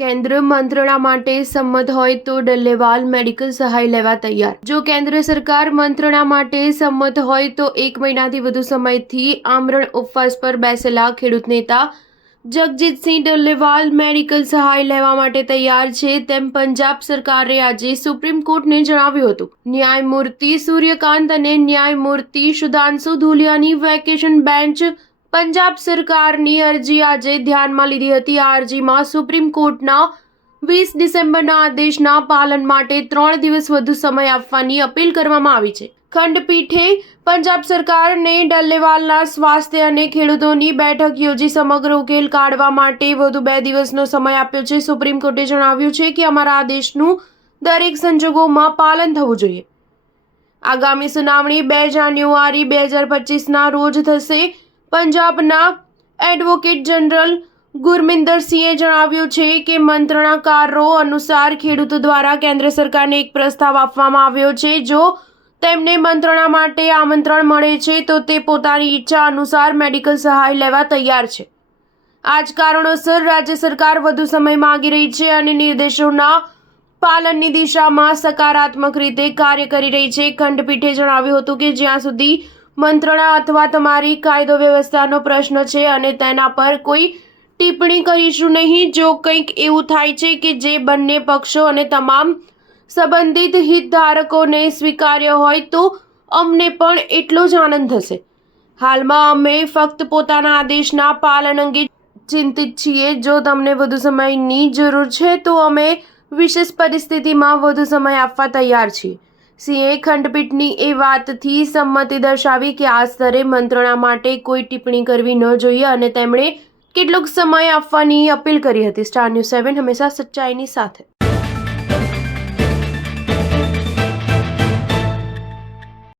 કેન્દ્ર મંત્રણા માટે સંમત હોય તો ડલ્લેવાલ મેડિકલ સહાય લેવા તૈયાર। જો કેન્દ્ર સરકાર મંત્રણા માટે સંમત હોય તો 1 મહિનાથી વધુ સમયથી આમરણ ઉપવાસ પર બેસેલા ખેડૂત નેતા જગજીતસિંહ ડલ્લેવાલ મેડિકલ સહાય લેવા માટે તૈયાર છે તેમ પંજાબ સરકારે આજે સુપ્રીમ કોર્ટને જણાવ્યું હતું। ન્યાયમૂર્તિ સૂર્યકાંત અને ન્યાયમૂર્તિ સુધાંશુ ધુલિયાની વેકેશન બેન્ચ પંજાબ સરકારની અરજી આજે ધ્યાનમાં લીધી હતી। આ અરજીમાં સુપ્રીમ કોર્ટના 20 ડિસેમ્બરના આદેશના પાલન માટે 3 દિવસ વધુ સમય આપવાની અપીલ કરવામાં આવી છે। ખંડપીઠે પંજાબ સરકારને ડલ્લેવાલના સ્વાસ્થ્ય અને ખેડૂતોની બેઠક યોજી સમગ્ર ઉકેલ કાઢવા માટે વધુ 2 દિવસનો સમય આપ્યો છે। સુપ્રીમ કોર્ટે જણાવ્યું છે કે અમારા આદેશનું દરેક સંજોગોમાં પાલન થવું જોઈએ। આગામી સુનાવણી 2 જાન્યુઆરી 2025ના રોજ થશે। પંજાબના એડવોકેટ જનરલ ગુરમિંદરસિંહે જણાવ્યું છે કે મંત્રણાકારો અનુસાર ખેડૂતો દ્વારા કેન્દ્ર સરકારને એક પ્રસ્તાવ આપવામાં આવ્યો છે। જો તેમને મંત્રણા માટે આમંત્રણ મળે છે તો તે પોતાની ઈચ્છા અનુસાર મેડિકલ સહાય લેવા તૈયાર છે। આ જ કારણોસર રાજ્ય સરકાર વધુ સમય માંગી રહી છે અને નિર્દેશોના પાલનની દિશામાં સકારાત્મક રીતે કાર્ય કરી રહી છે। ખંડપીઠે જણાવ્યું હતું કે જ્યાં સુધી મંત્રણા અથવા તમારી કાયદો વ્યવસ્થાનો પ્રશ્ન છે અને તેના પર કોઈ ટિપ્પણી કરીશું નહીં। જો કંઈક એવું થાય છે કે જે બંને પક્ષો અને તમામ સંબંધિત હિતધારકોને સ્વીકાર્ય હોય તો અમને પણ એટલો જ આનંદ થશે। હાલમાં અમે ફક્ત પોતાના આદેશના પાલન અંગે ચિંતિત છીએ। જો તમને વધુ સમયની જરૂર છે તો અમે વિશેષ પરિસ્થિતિમાં વધુ સમય આપવા તૈયાર છીએ। સિંહે ખંડપીઠની એ વાતથી સંમતિ દર્શાવી કે આ સ્તરે મંત્રણા માટે કોઈ ટિપ્પણી કરવી ન જોઈએ અને તેમણે કેટલોક સમય આપવાની અપીલ કરી હતી। સ્ટાર ન્યૂઝ 7 હંમેશા સચ્ચાઈની સાથે।